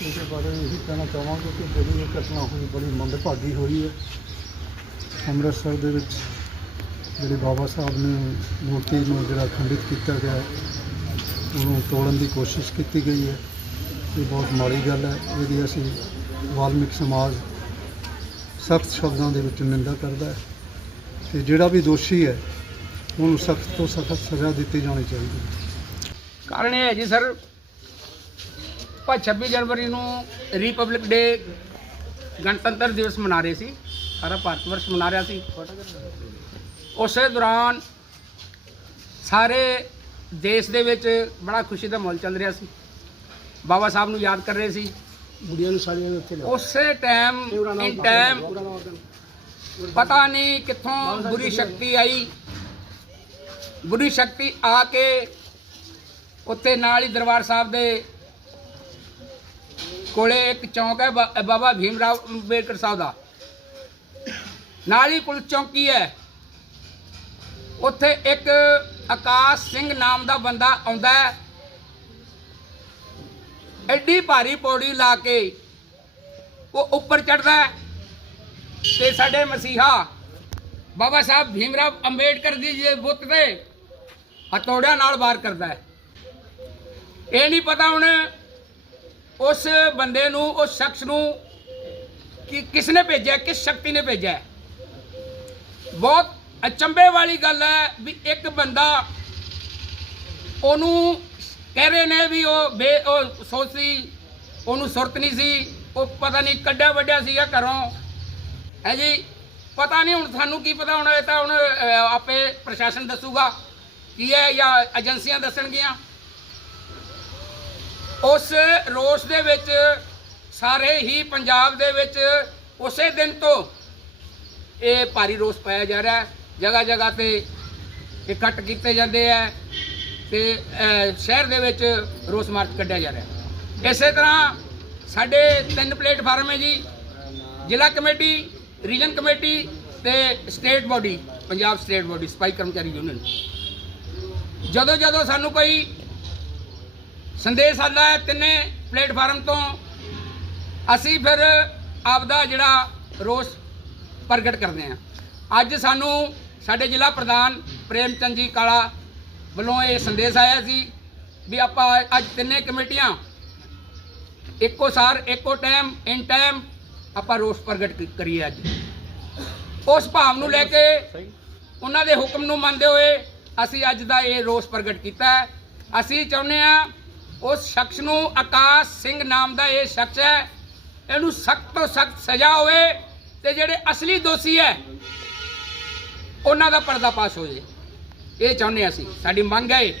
ਇਹਦੇ ਬਾਰੇ ਇਹੀ ਕਹਿਣਾ ਚਾਹਾਂਗੇ ਕਿ ਜਿਹੜੀ ਇਹ ਘਟਨਾ ਹੋਈ ਬੜੀ ਮੰਦਭਾਗੀ ਹੋਈ ਹੈ। ਅੰਮ੍ਰਿਤਸਰ ਦੇ ਵਿੱਚ ਜਿਹੜੇ ਬਾਬਾ ਸਾਹਿਬ ਨੇ ਮੂਰਤੀ ਨੂੰ ਜਿਹੜਾ ਖੰਡਿਤ ਕੀਤਾ ਗਿਆ ਹੈ, ਉਹਨੂੰ ਤੋੜਨ ਦੀ ਕੋਸ਼ਿਸ਼ ਕੀਤੀ ਗਈ ਹੈ। ਇਹ ਬਹੁਤ ਮਾੜੀ ਗੱਲ ਹੈ ਇਹਦੀ ਅਸੀਂ ਵਾਲਮੀਕ ਸਮਾਜ ਸਖਤ ਸ਼ਬਦਾਂ ਦੇ ਵਿੱਚ ਨਿੰਦਾ ਕਰਦਾ ਹੈ ਤੇ ਜਿਹੜਾ ਵੀ ਦੋਸ਼ੀ ਹੈ ਉਹਨੂੰ ਸਖਤ ਤੋਂ ਸਖਤ ਸਜ਼ਾ ਦਿੱਤੀ ਜਾਣੀ ਚਾਹੀਦੀ ਹੈ। ਕਾਰਨ ਇਹ ਹੈ ਜੀ ਸਰ ਆਪਾਂ 26 ਜਨਵਰੀ ਨੂੰ ਰਿਪਬਲਿਕ ਡੇ ਗਣਤੰਤਰ ਦਿਵਸ ਮਨਾ ਰਹੇ ਸੀ। ਸਾਰਾ ਭਾਰਤ ਵਰਸ਼ ਮਨਾ ਰਿਹਾ ਸੀ। ਉਸੇ ਦੌਰਾਨ ਸਾਰੇ ਦੇਸ਼ ਦੇ ਵਿੱਚ ਬੜਾ ਖੁਸ਼ੀ ਦਾ ਮਾਹੌਲ ਚੱਲ ਰਿਹਾ ਸੀ। ਬਾਬਾ ਸਾਹਿਬ ਨੂੰ ਯਾਦ ਕਰ ਰਹੇ ਸੀ। ਬੁੜੀਆਂ ਨੂੰ ਸਾਰੀਆਂ ਉੱਥੇ ਉਸੇ ਟਾਈਮ ਇਨ ਟਾਈਮ ਪਤਾ ਨਹੀਂ ਕਿੱਥੋਂ ਬੁਰੀ ਸ਼ਕਤੀ ਆਈ। ਬੁਰੀ ਸ਼ਕਤੀ ਆ ਕੇ ਉੱਤੇ ਨਾਲ ਹੀ ਦਰਬਾਰ ਸਾਹਿਬ ਦੇ ਕੋਲੇ ਇੱਕ ਚੌਂਕ ਹੈ ਬਾ- ਬਾਬਾ ਭੀਮ ਰਾਓ ਅੰਬੇਡਕਰ ਸਾਹਿਬ ਦਾ। ਨਾਲ ਹੀ ਪੁਲਿਸ ਚੌਂਕੀ ਹੈ। ਉੱਥੇ ਇੱਕ ਆਕਾਸ਼ ਸਿੰਘ ਨਾਮ ਦਾ ਬੰਦਾ ਆਉਂਦਾ ਹੈ। ਐਡੀ ਭਾਰੀ ਪੌੜੀ ਲਾ ਕੇ ਉਹ ਉੱਪਰ ਚੜਦਾ ਹੈ ਤੇ ਸਾਡੇ ਮਸੀਹਾ ਬਾਬਾ ਸਾਹਿਬ ਭੀਮ ਭੀਮਰਾਵ ਅੰਬੇਡਕਰ ਦੀ ਜੇ ਬੁੱਤ ਤੇ ਹਥੌੜਿਆਂ ਨਾਲ ਵਾਰ ਕਰਦਾ ਹੈ। ਇਹ ਨਹੀਂ ਪਤਾ ਹੁਣ ਉਸ ਬੰਦੇ ਨੂੰ, ਉਸ ਸ਼ਖਸ ਨੂੰ ਕਿ ਕਿਸ ਨੇ ਭੇਜਿਆ, ਕਿਸ ਸ਼ਕਤੀ ਨੇ ਭੇਜਿਆ ਬਹੁਤ ਅਚੰਭੇ ਵਾਲੀ ਗੱਲ ਹੈ ਵੀ ਇੱਕ ਬੰਦਾ ਉਹਨੂੰ ਕਹਿ ਰਹੇ ਨੇ ਵੀ ਉਹ ਬੇ, ਉਹ ਸੋਚ ਸੀ, ਉਹਨੂੰ ਸੁਰਤ ਨਹੀਂ ਸੀ, ਉਹ ਪਤਾ ਨਹੀਂ ਕੱਢਿਆ ਵੱਡਿਆ ਸੀਗਾ ਘਰੋਂ। ਹੈ ਜੀ, ਪਤਾ ਨਹੀਂ ਹੁਣ ਸਾਨੂੰ ਕੀ ਪਤਾ ਹੁਣ, ਇਹ ਤਾਂ ਹੁਣ ਆਪੇ ਪ੍ਰਸ਼ਾਸਨ ਦੱਸੂਗਾ, ਕੀ ਹੈ ਜਾਂ ਏਜੰਸੀਆਂ ਦੱਸਣਗੀਆਂ। ਉਸ ਰੋਸ ਦੇ ਵਿੱਚ ਸਾਰੇ ਹੀ ਪੰਜਾਬ ਦੇ ਵਿੱਚ ਉਸੇ ਦਿਨ ਤੋਂ ਇਹ ਭਾਰੀ ਰੋਸ ਪਾਇਆ ਜਾ ਰਿਹਾ ਹੈ। ਜਗ੍ਹਾ ਜਗ੍ਹਾ ਤੇ ਇਕੱਠ ਕੀਤੇ ਜਾਂਦੇ ਹੈ ਤੇ ਸ਼ਹਿਰ ਦੇ ਵਿੱਚ ਰੋਸ ਮਾਰਚ ਕੱਢਿਆ ਜਾ ਰਿਹਾ ਇਸੇ ਤਰ੍ਹਾਂ ਸਾਡੇ ਤਿੰਨ ਪਲੇਟਫਾਰਮ ਹੈ ਜੀ। ਜ਼ਿਲ੍ਹਾ ਕਮੇਟੀ, ਰੀਜਨ ਕਮੇਟੀ ਤੇ state body, Punjab state body, ਸਪਾਈ ਕਰਮਚਾਰੀ ਯੂਨੀਅਨ। ਜਦੋਂ ਜਦੋਂ ਸਾਨੂੰ ਕੋਈ ਸੰਦੇਸ਼ ਆਉਂਦਾ ਹੈ ਤਿੰਨੇ ਪਲੇਟਫਾਰਮ ਤੋਂ। ਅਸੀਂ ਫਿਰ ਆਪਦਾ ਜਿਹੜਾ ਰੋਸ ਪ੍ਰਗਟ ਕਰਦੇ ਹਾਂ। ਅੱਜ ਸਾਨੂੰ ਸਾਡੇ ਜ਼ਿਲ੍ਹਾ ਪ੍ਰਧਾਨ ਪ੍ਰੇਮ ਚੰਦ ਜੀ ਕਾਲਾ ਵੱਲੋਂ ਇਹ ਸੰਦੇਸ਼ ਆਇਆ ਸੀ ਵੀ ਆਪਾਂ ਅੱਜ ਤਿੰਨੇ ਕਮੇਟੀਆਂ ਇੱਕੋ ਸਾਰ, ਇੱਕੋ ਟਾਈਮ ਇਨ ਟਾਈਮ ਆਪਾਂ ਰੋਸ ਪ੍ਰਗਟ ਕਰੀਏ ਅੱਜ। ਉਸ ਭਾਵ ਨੂੰ ਲੈ ਕੇ ਉਹਨਾਂ ਦੇ ਹੁਕਮ ਨੂੰ ਮੰਨਦੇ ਹੋਏ ਅਸੀਂ ਅੱਜ ਦਾ ਇਹ ਰੋਸ ਪ੍ਰਗਟ ਕੀਤਾ ਹੈ। ਅਸੀਂ ਚਾਹੁੰਦੇ ਆ ਉਸ ਸ਼ਖਸ ਨੂੰ ਆਕਾਸ਼ ਸਿੰਘ ਨਾਮ ਦਾ ਇਹ ਸ਼ਖਸ ਹੈ, ਇਹਨੂੰ ਸਖਤ ਤੋਂ ਸਖਤ ਸਜ਼ਾ ਹੋਵੇ ਤੇ ਜਿਹੜੇ ਅਸਲੀ ਦੋਸ਼ੀ ਹੈ, ਉਹਨਾਂ ਦਾ ਪਰਦਾ ਪਾਸ ਹੋ ਜਾਏ ਇਹ ਚਾਹੁੰਦੇ ਹਾਂ ਅਸੀਂ, ਸਾਡੀ ਮੰਗ ਹੈ ਇਹ।